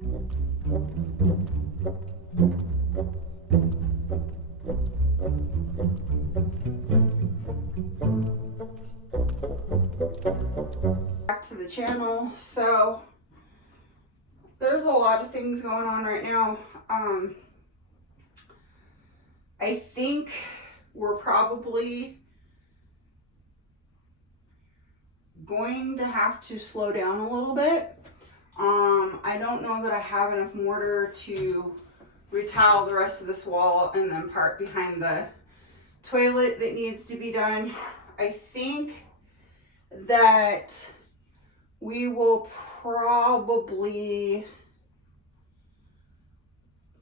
Back to the channel. So there's a lot of things going on right now. I think we're probably going to have to slow down a little bit. I don't know that I have enough mortar to retile the rest of this wall and then part behind the toilet that needs to be done. I think that we will probably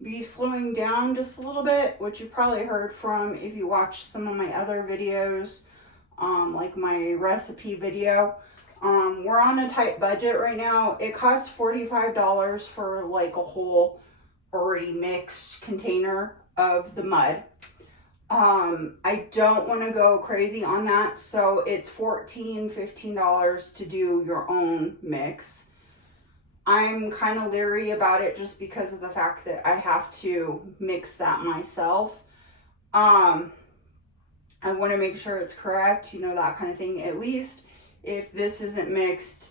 be slowing down just a little bit, which you probably heard from if you watched some of my other videos, like my recipe video. We're on a tight budget right now. It costs $45 for like a whole already mixed container of the mud. I don't want to go crazy on that, so it's $15 to do your own mix. I'm kind of leery about it just because of the fact that I have to mix that myself. I want to make sure it's correct, you know, that kind of thing. At least if this isn't mixed,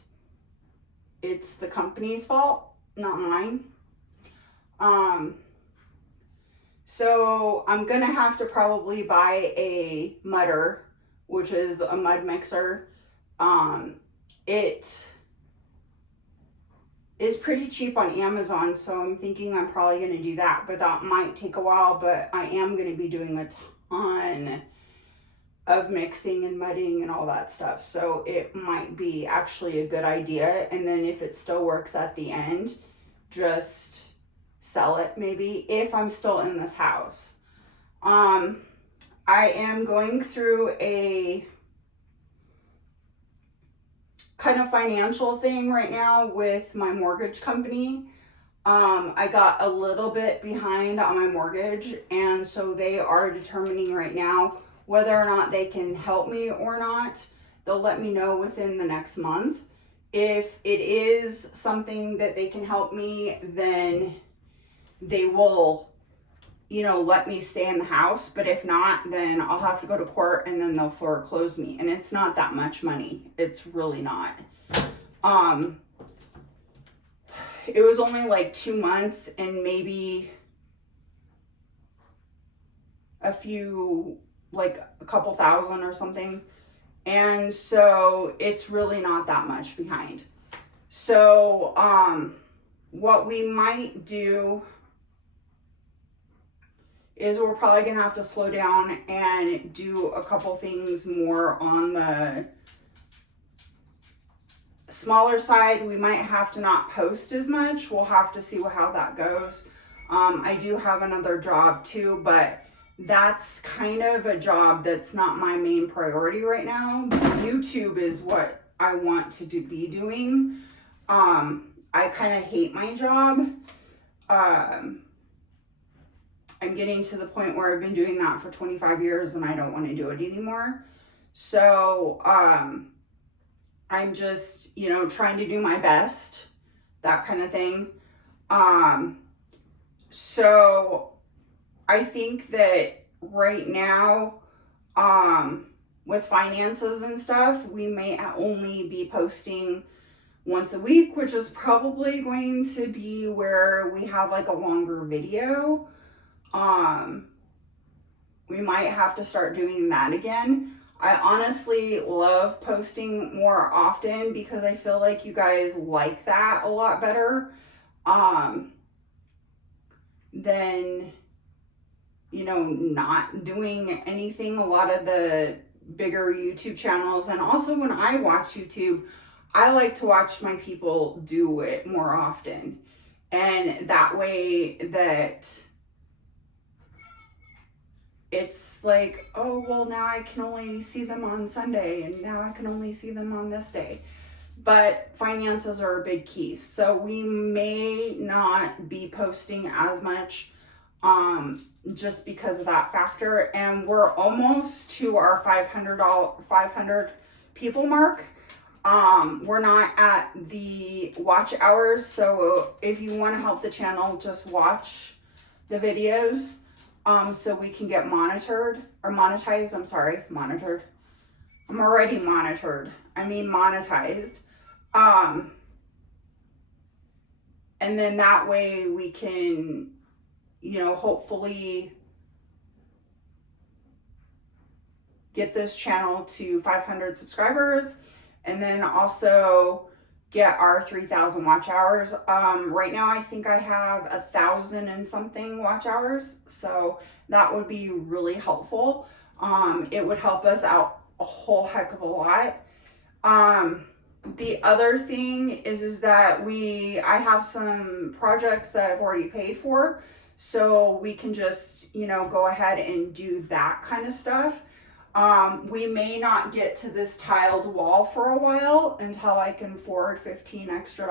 it's the company's fault, not mine. So I'm gonna have to probably buy a mudder, which is a mud mixer. It is pretty cheap on Amazon, so I'm thinking I'm probably gonna do that, but that might take a while. But I am gonna be doing a ton of mixing and mudding and all that stuff, so it might be actually a good idea. And then if it still works at the end, just sell it maybe if I'm still in this house. I am going through a kind of financial thing right now with my mortgage company. I got a little bit behind on my mortgage, and so they are determining right now whether or not they can help me or not. They'll let me know within the next month. If it is something that they can help me, then they will, you know, let me stay in the house. But if not, then I'll have to go to court and then they'll foreclose me. And it's not that much money. It's really not. It was only like 2 months and maybe a few, like a couple thousand or something. And so it's really not that much behind. So, what we might do is we're probably gonna have to slow down and do a couple things more on the smaller side. We might have to not post as much. We'll have to see how that goes. I do have another job too, but that's kind of a job that's not my main priority right now. YouTube is what I want to be doing. I kind of hate my job. I'm getting to the point where I've been doing that for 25 years and I don't want to do it anymore. So, I'm just, you know, trying to do my best, that kind of thing. So I think that right now, with finances and stuff, we may only be posting once a week, which is probably going to be where we have like a longer video. We might have to start doing that again. I honestly love posting more often because I feel like you guys like that a lot better, than, you know, not doing anything. A lot of the bigger YouTube channels, and also when I watch YouTube, I like to watch my people do it more often. And that way that it's like, oh, well, now I can only see them on Sunday and now I can only see them on this day. But finances are a big key. So we may not be posting as much, just because of that factor. And we're almost to our 500 people mark. We're not at the watch hours, so if you want to help the channel, just watch the videos, so we can get monitored or monetized. I'm sorry, monitored. I'm already monitored. I mean monetized. And then that way we can, you know, hopefully get this channel to 500 subscribers, and then also get our 3,000 watch hours. Right now I think I have 1,000 and something watch hours, so that would be really helpful. It would help us out a whole heck of a lot. The other thing is that I have some projects that I've already paid for, so we can just, you know, go ahead and do that kind of stuff. We may not get to this tiled wall for a while until I can afford $15 extra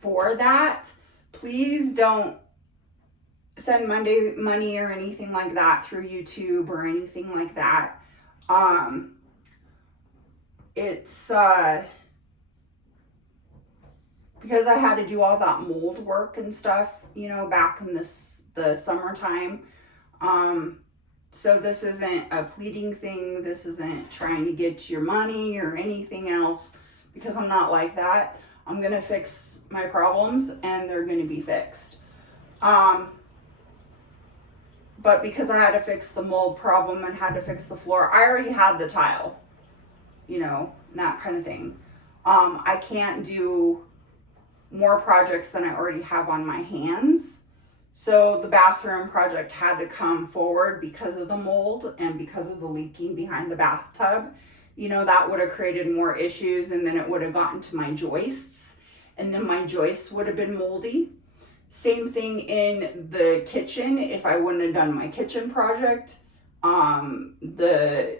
for that. Please don't send money or anything like that through YouTube or anything like that. It's because I had to do all that mold work and stuff, you know, back in the summertime. So this isn't a pleading thing. This isn't trying to get your money or anything else, because I'm not like that. I'm going to fix my problems and they're going to be fixed. But because I had to fix the mold problem and had to fix the floor, I already had the tile, you know, that kind of thing. I can't do more projects than I already have on my hands. So the bathroom project had to come forward because of the mold and because of the leaking behind the bathtub. You know, that would have created more issues, and then it would have gotten to my joists, and then my joists would have been moldy. Same thing in the kitchen. If I wouldn't have done my kitchen project, the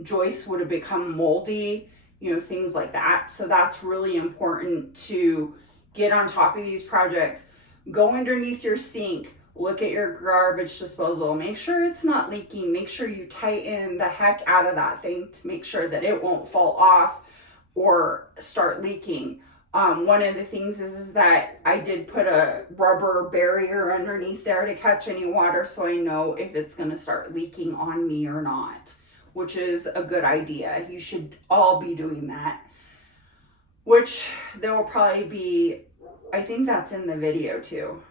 joists would have become moldy, you know, things like that. So that's really important to get on top of these projects. Go underneath your sink, look at your garbage disposal, make sure it's not leaking, make sure you tighten the heck out of that thing to make sure that it won't fall off or start leaking. One of the things is that I did put a rubber barrier underneath there to catch any water, so I know if it's going to start leaking on me or not, which is a good idea. You should all be doing that, which there will probably be, I think that's in the video too.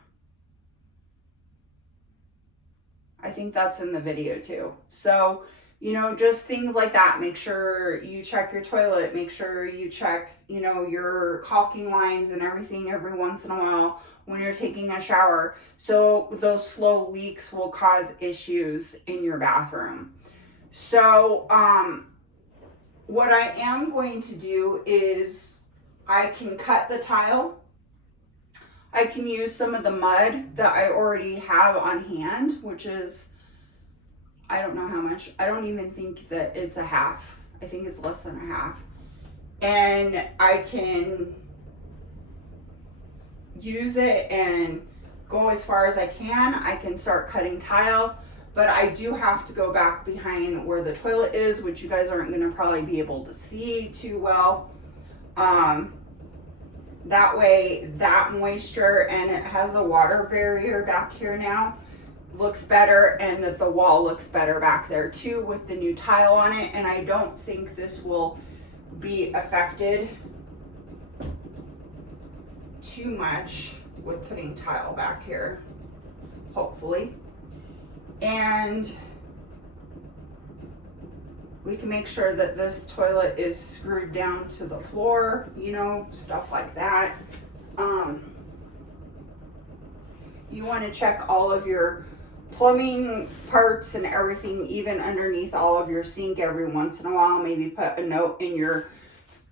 I think that's in the video too. So, you know, just things like that. Make sure you check your toilet. Make sure you check, you know, your caulking lines and everything every once in a while when you're taking a shower. So those slow leaks will cause issues in your bathroom. So, what I am going to do is I can cut the tile. I can use some of the mud that I already have on hand, which is, I don't know how much. I don't even think that it's a half. I think it's less than a half. And I can use it and go as far as I can. I can start cutting tile, but I do have to go back behind where the toilet is, which you guys aren't going to probably be able to see too well. That way that moisture, and it has a water barrier back here now, looks better, and that the wall looks better back there too with the new tile on it. And I don't think this will be affected too much with putting tile back here, hopefully. And we can make sure that this toilet is screwed down to the floor, you know, stuff like that. You want to check all of your plumbing parts and everything, even underneath all of your sink every once in a while. Maybe put a note in your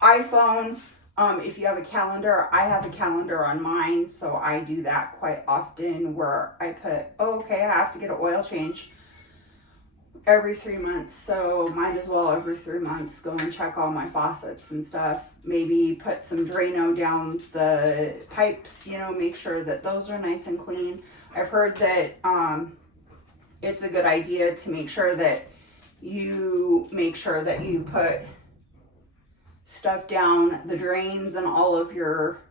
iPhone. If you have a calendar, I have a calendar on mine, so I do that quite often, where I put, oh, okay, I have to get an oil change every 3 months, so might as well every 3 months go and check all my faucets and stuff. Maybe put some Drano down the pipes, you know, make sure that those are nice and clean. I've heard that it's a good idea to make sure that you put stuff down the drains and all of your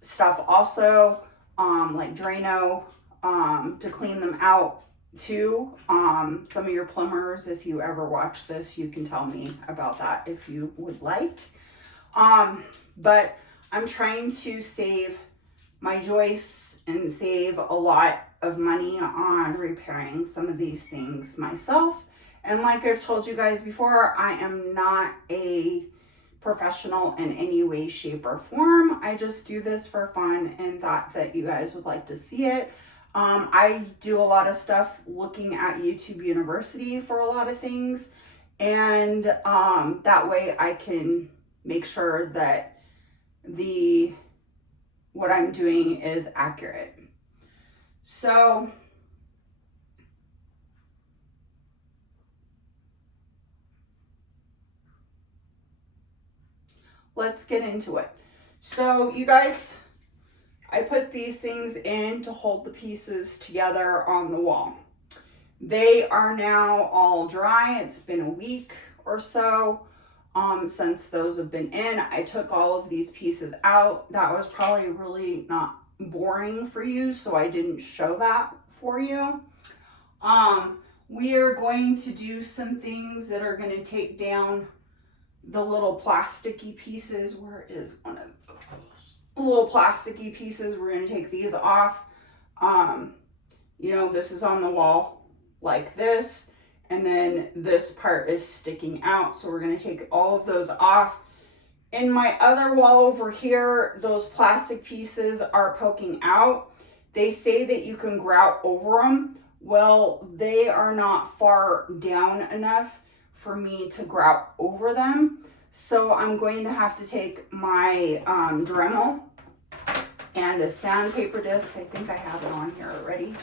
stuff also, like Drano, to clean them out too. Some of your plumbers, if you ever watch this, you can tell me about that if you would like. But I'm trying to save my joists and save a lot of money on repairing some of these things myself. And like I've told you guys before, I am not a professional in any way, shape, or form. I just do this for fun and thought that you guys would like to see it. I do a lot of stuff looking at YouTube University for a lot of things, and that way I can make sure that what I'm doing is accurate. So let's get into it. So you guys, I put these things in to hold the pieces together on the wall. They are now all dry. It's been a week or so since those have been in. I took all of these pieces out. That was probably really not boring for you, so I didn't show that for you. We are going to do some things that are going to take down the little plasticky pieces. Where is one of those little plasticky pieces? We're going to take these off. You know, this is on the wall like this, and then this part is sticking out, so we're going to take all of those off. In my other wall over here, those plastic pieces are poking out. They say that you can grout over them. Well, they are not far down enough for me to grout over them. So I'm going to have to take my Dremel and a sandpaper disc. I think I have it on here already.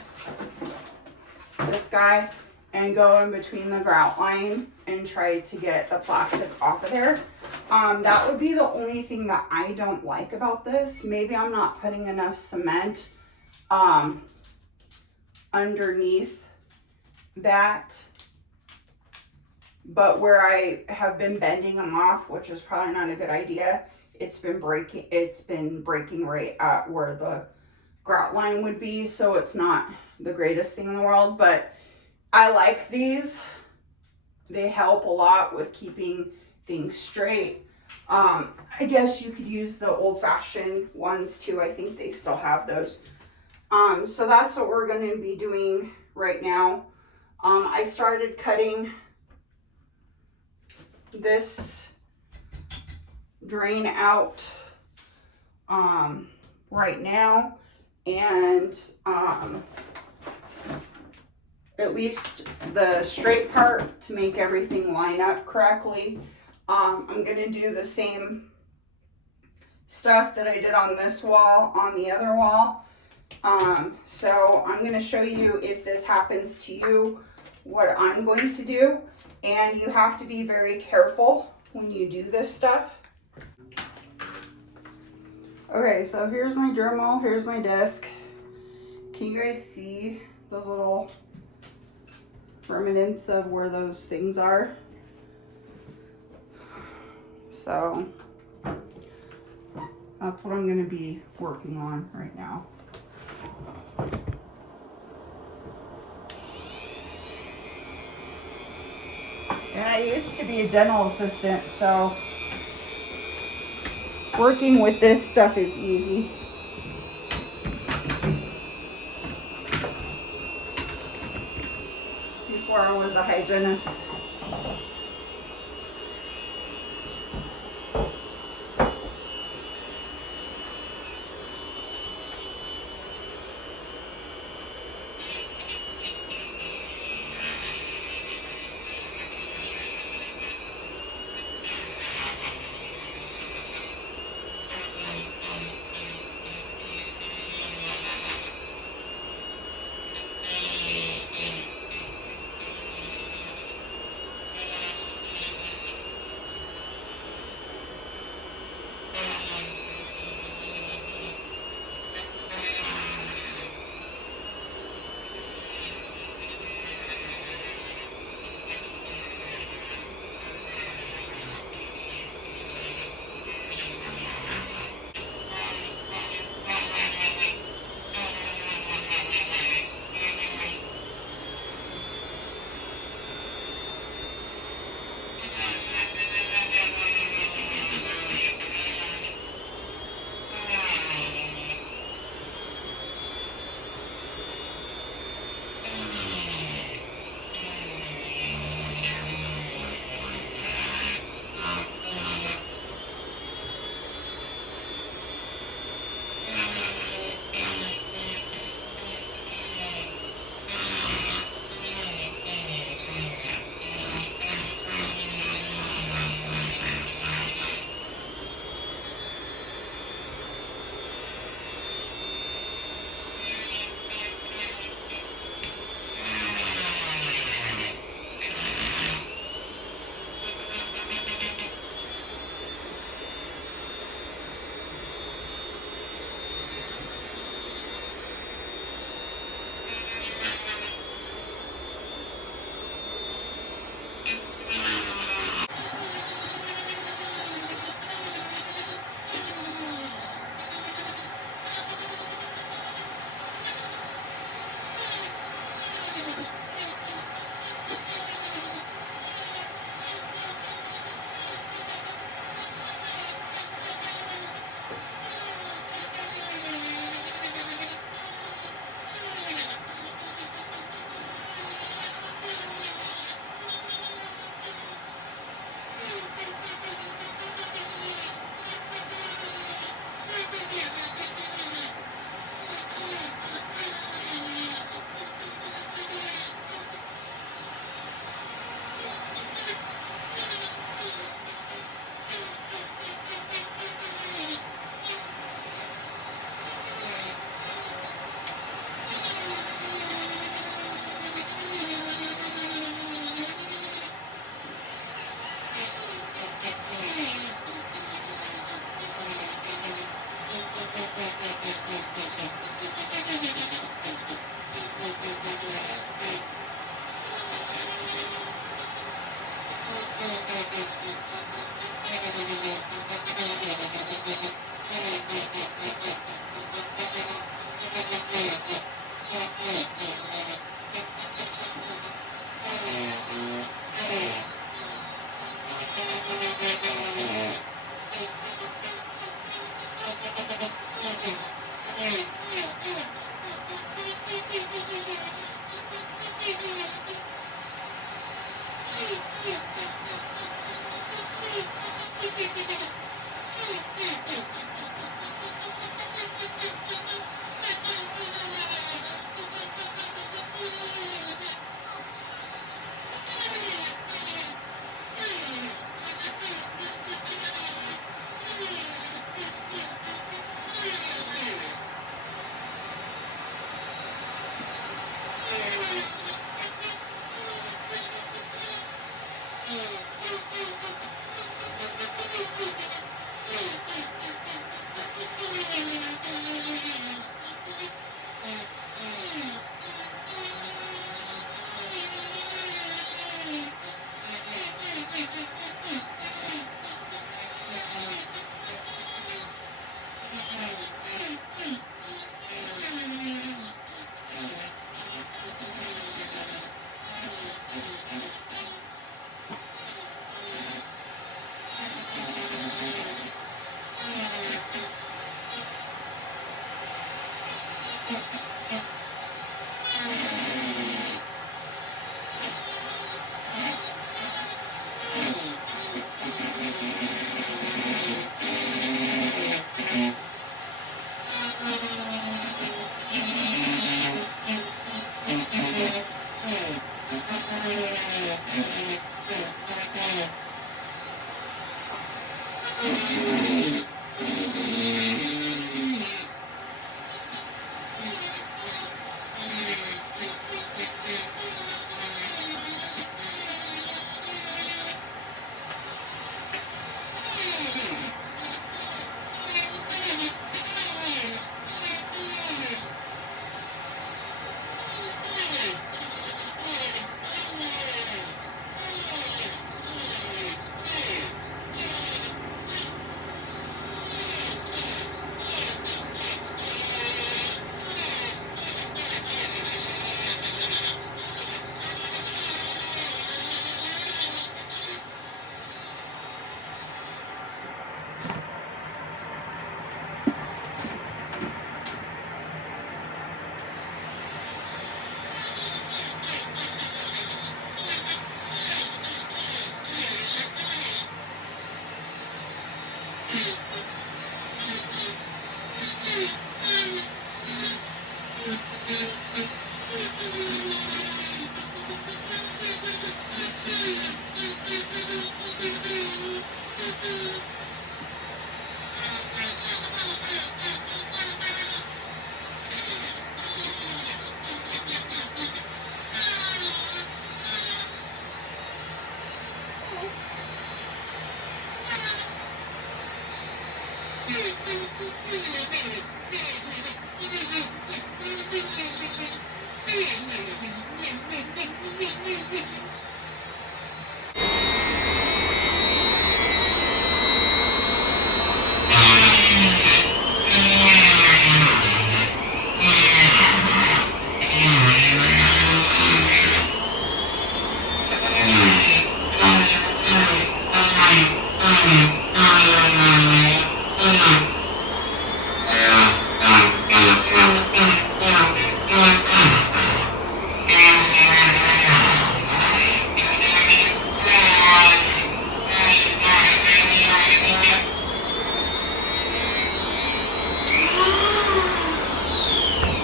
This guy, and go in between the grout line and try to get the plastic off of there. That would be the only thing that I don't like about this. Maybe I'm not putting enough cement underneath that. But where I have been bending them off, which is probably not a good idea, it's been breaking right at where the grout line would be, so it's not the greatest thing in the world, but I like these. They help a lot with keeping things straight. I guess you could use the old-fashioned ones too. I think they still have those. So that's what we're going to be doing right now. I started cutting this drain out right now, and at least the straight part to make everything line up correctly. I'm going to do the same stuff that I did on this wall on the other wall. So I'm going to show you, if this happens to you, what I'm going to do. And you have to be very careful when you do this stuff. Okay, so here's my Dremel, here's my disc. Can you guys see those little remnants of where those things are? So that's what I'm going to be working on right now. And I used to be a dental assistant, so working with this stuff is easy. Before I was a hygienist.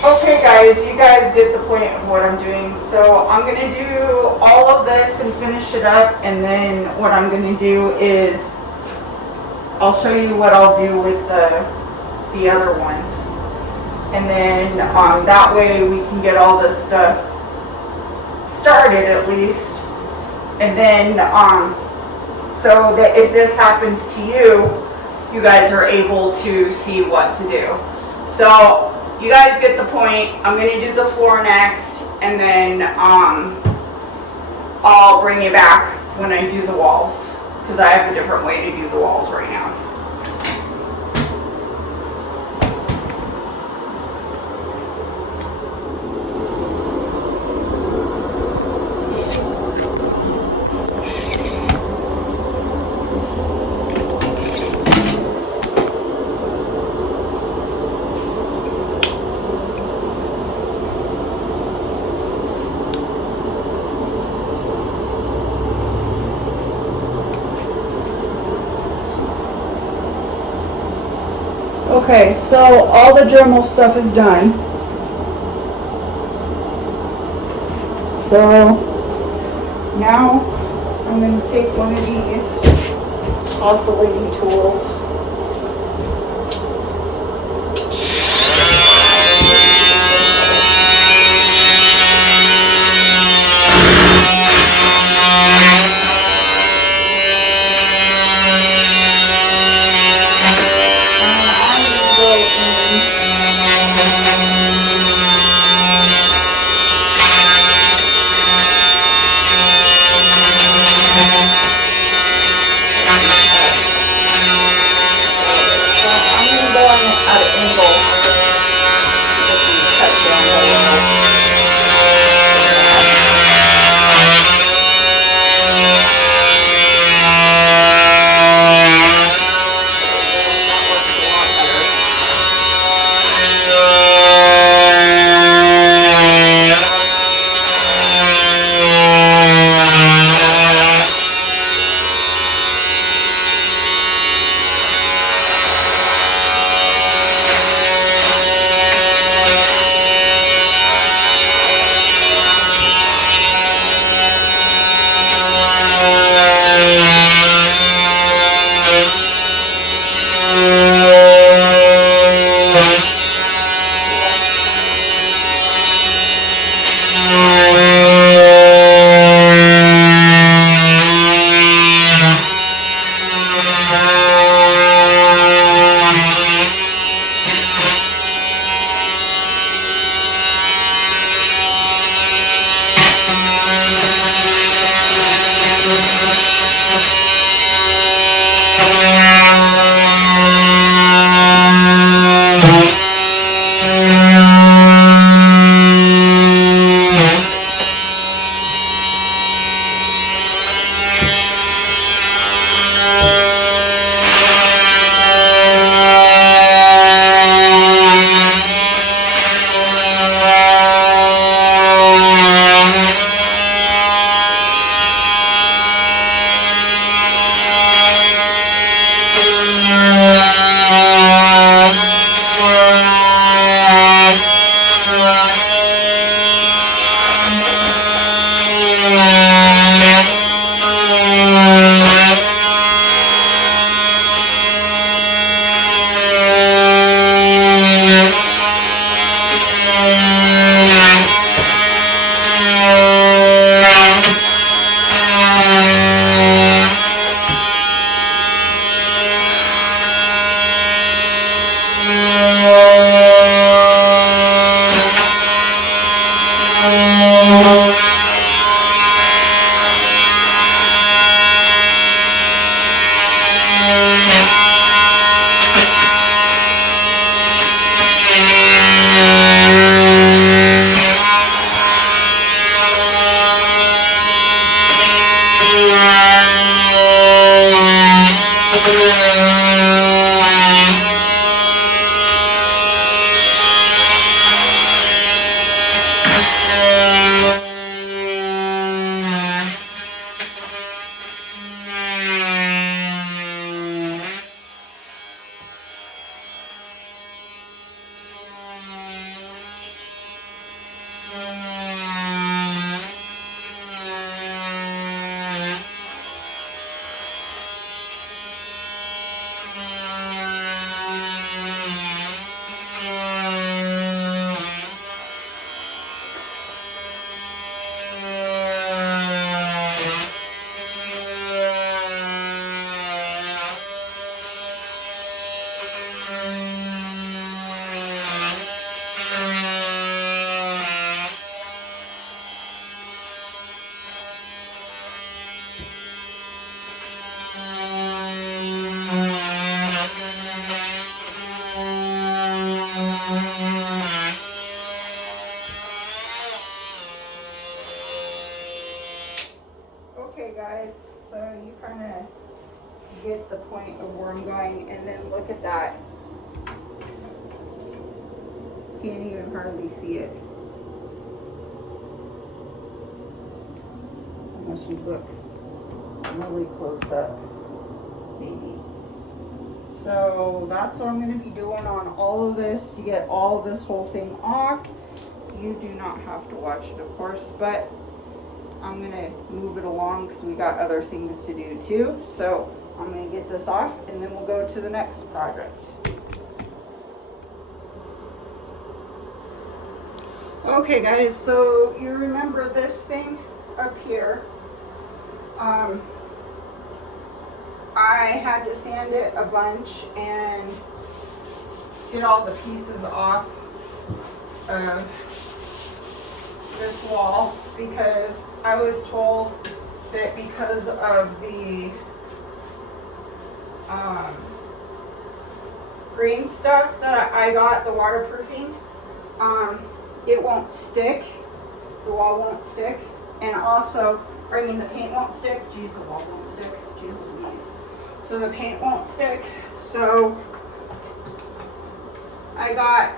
Okay guys, you guys get the point of what I'm doing. So I'm going to do all of this and finish it up, and then what I'm going to do is I'll show you what I'll do with the other ones. And then that way we can get all this stuff started at least. And then so that if this happens to you, you guys are able to see what to do. So you guys get the point. I'm going to do the floor next, and then I'll bring you back when I do the walls, because I have a different way to do the walls right now. Okay, so all the Dremel stuff is done. So now I'm going to take one of these oscillating tools. Okay guys, so you kind of get the point of where I'm going, and then look at that. Can't even hardly see it. Unless you look really close up, maybe. So that's what I'm going to be doing on all of this to get all of this whole thing off. You do not have to watch it, of course, but I'm going to move it along because we got other things to do too. So I'm going to get this off and then we'll go to the next project. Okay guys, so you remember this thing up here. I had to sand it a bunch and get all the pieces off of this wall because I was told that because of the green stuff that I got, the waterproofing, it won't stick, the wall won't stick, and also, or I mean the paint won't stick, geez, the wall won't stick, geez Louise. So the paint won't stick, so I got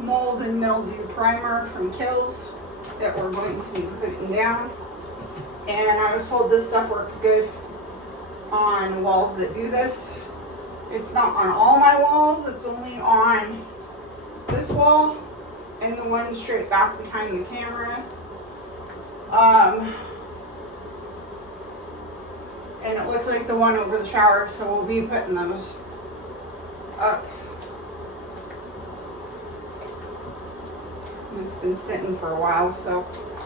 mold and mildew primer from Kills that we're going to be putting down, and I was told this stuff works good on walls that do this. It's not on all my walls, it's only on this wall and the one straight back behind the camera. And it looks like the one over the shower, so we'll be putting those up. And it's been sitting for a while, so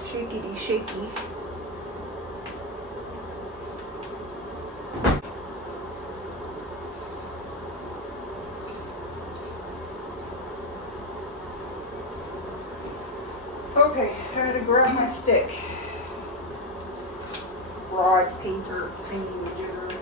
shakety shaky. Okay, I gotta grab my stick. Broad painter thingy majigger.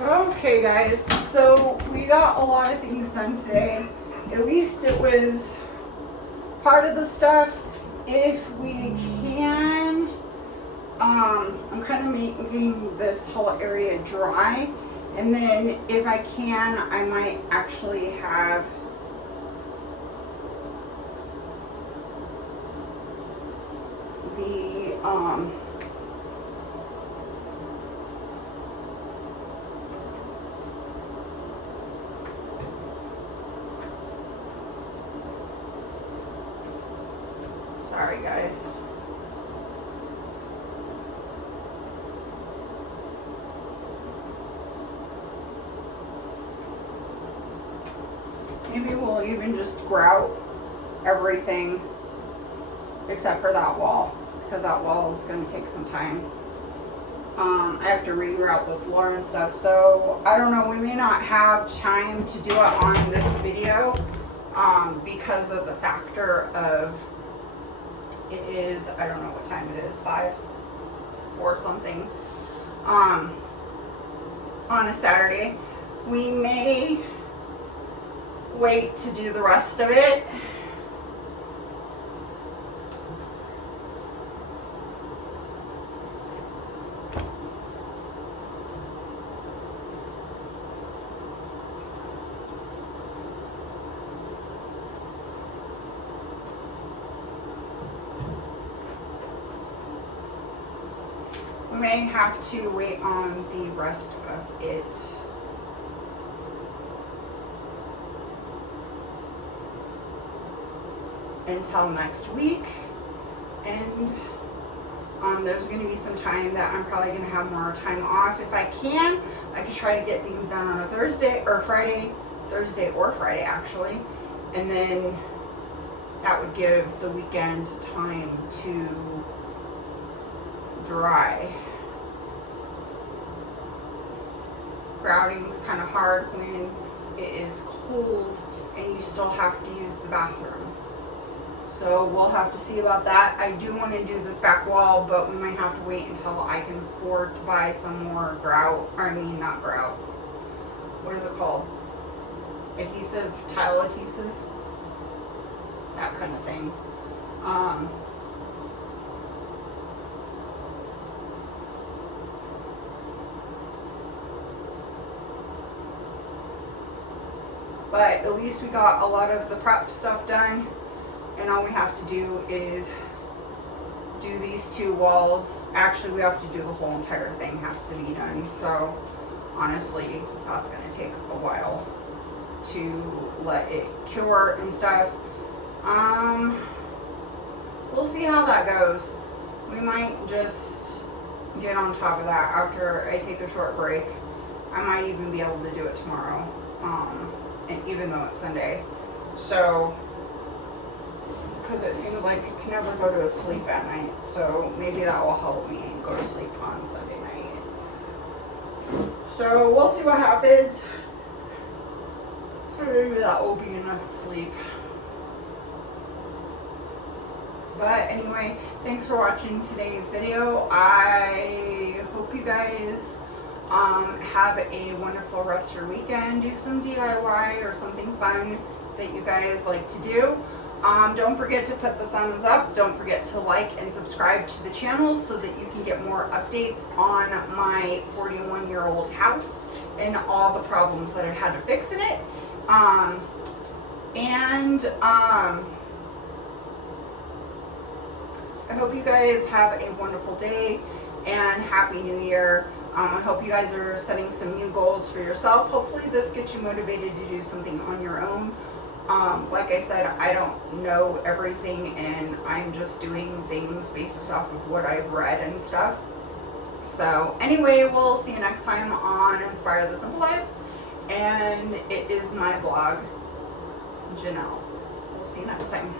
Okay guys, so we got a lot of things done today. At least it was part of the stuff. If we can, I'm kind of making this whole area dry, and then if I can, I might actually have the sorry guys. we'll even just grout everything except for that wall, because that wall is going to take some time. I have to regrout the floor and stuff, so I don't know, we may not have time to do it on this video because of the factor of it is, I don't know what time it is, 5 or something, on a Saturday. We may wait to do the rest of it. We may have to wait on the rest of it. Until next week, and there's going to be some time that I'm probably going to have more time off. If I can, I could try to get things done on a Thursday or Friday actually, and then that would give the weekend time to dry. Grouting's kind of hard when it is cold and you still have to use the bathroom. So we'll have to see about that. I do want to do this back wall, but we might have to wait until I can afford to buy some more grout. Or I mean, not grout. What is it called? Adhesive, tile adhesive. That kind of thing. But at least we got a lot of the prep stuff done. And all we have to do is do these 2 walls. Actually, we have to do the whole entire thing has to be done. So honestly, that's going to take a while to let it cure and stuff. We'll see how that goes. We might just get on top of that after I take a short break. I might even be able to do it tomorrow, and even though it's Sunday. So, because it seems like I can never go to sleep at night, so maybe that will help me go to sleep on Sunday night. So we'll see what happens. Maybe that will be enough sleep. But anyway, thanks for watching today's video. I hope you guys have a wonderful rest of your weekend. Do some DIY or something fun that you guys like to do. Don't forget to put the thumbs up. Don't forget to like and subscribe to the channel so that you can get more updates on my 41-year-old house and all the problems that I've had to fix in it. I hope you guys have a wonderful day and Happy New Year. I hope you guys are setting some new goals for yourself. Hopefully this gets you motivated to do something on your own. Like I said, I don't know everything, and I'm just doing things based off of what I've read and stuff. So anyway, we'll see you next time on Inspire the Simple Life, and it is my blog, Janelle. We'll see you next time.